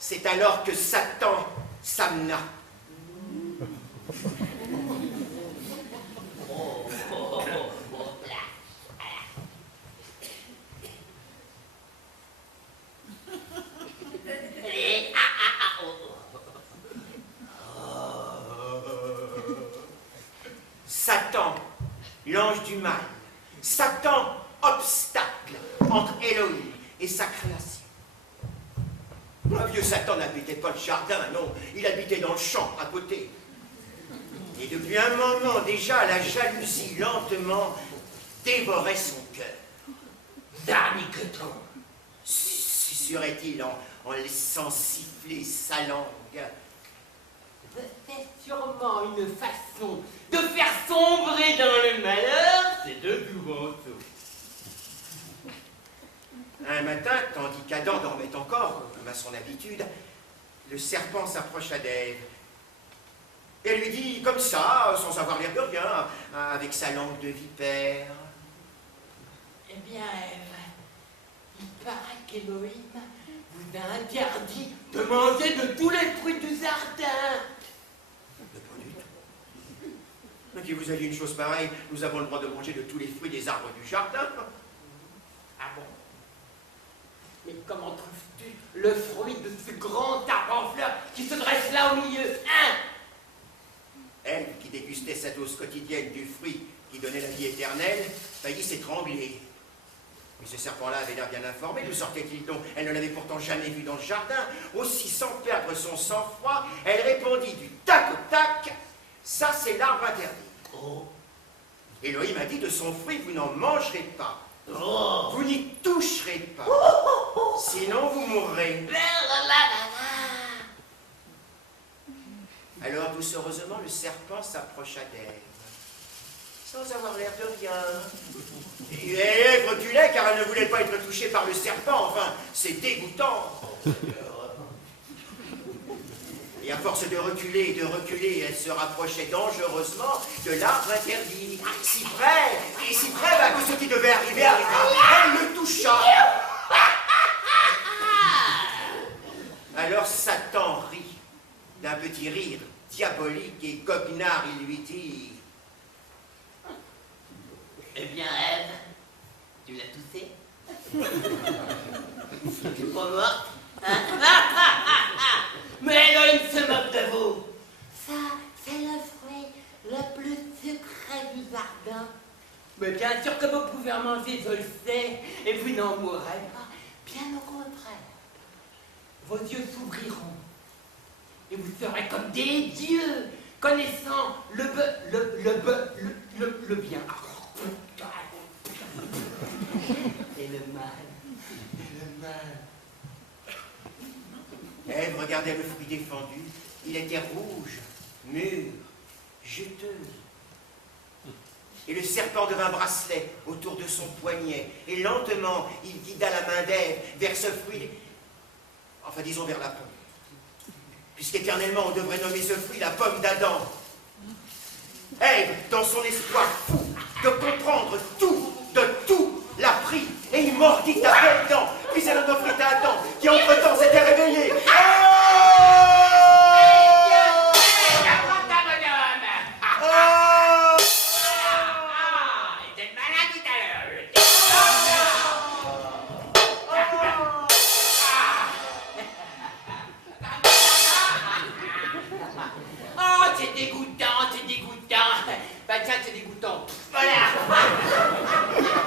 C'est alors que Satan s'amena. Satan, l'ange du mal. Satan, obstacle entre Elohim et sa création. Le vieux Satan n'habitait pas le jardin, non, il habitait dans le champ, à côté. Et depuis un moment déjà, la jalousie lentement dévorait son cœur. Darniqueton, susurrait-il en laissant siffler sa langue. c'est sûrement une façon de faire sombrer dans le malheur ces deux gouverneaux. Un matin, tandis qu'Adam dormait encore, comme à son habitude, le serpent s'approcha d'Ève et lui dit comme ça, sans avoir l'air de rien, avec sa langue de vipère. Eh bien, Ève, il paraît qu'Élohim vous a interdit de manger de tous les fruits du jardin. Mais pas du tout. Mais qui vous a dit une chose pareille, nous avons le droit de manger de tous les fruits des arbres du jardin. Ah bon? Mais comment trouves-tu le fruit de ce grand arbre en fleurs qui se dresse là au milieu, hein? Elle, qui dégustait sa dose quotidienne du fruit qui donnait la vie éternelle, faillit s'étrangler. Mais ce serpent-là avait l'air bien informé, d'où sortait-il donc? Elle ne l'avait pourtant jamais vu dans le jardin. Aussi, sans perdre son sang-froid, elle répondit du tac au tac, « Ça, c'est l'arbre interdit. Oh. Elohim a dit de son fruit, vous n'en mangerez pas. Oh. Vous n'y toucherez pas. Sinon, vous mourrez. » Alors, doucereusement, le serpent s'approcha d'Ève, sans avoir l'air de rien. Et Ève reculait car elle ne voulait pas être touchée par le serpent. Enfin, c'est dégoûtant. Et à force de reculer, elle se rapprochait dangereusement de l'arbre interdit. Si près, et si près que ce qui devait arriver arriva. Elle le toucha. Alors Satan rit d'un petit rire diabolique et goguenard. Il lui dit: Eh bien, Ève, tu l'as toussé? Tu es pas morte? Hein? Mais Elohim se moque de vous. Ça, c'est le fruit le plus sucré du jardin. Mais bien sûr que vous pouvez en manger, je le sais, et vous n'en mourrez pas. Bien au contraire. Vos yeux s'ouvriront, et vous serez comme des dieux, connaissant le bien. Et le mal. Ève regardait le fruit défendu. Il était rouge, mûr, juteux. Et le serpent devint bracelet autour de son poignet. Et lentement, il guida la main d'Ève vers ce fruit. Enfin, disons vers la pomme. Puisqu'éternellement, on devrait nommer ce fruit la pomme d'Adam. Ève, dans son espoir fou de comprendre tout, de tout, l'a pris et il mordit à belles dents. Puis elle en offrit à Adam, qui entre-temps s'était réveillé. C'est dégoûtant. Bah tiens, c'est dégoûtant. Voilà.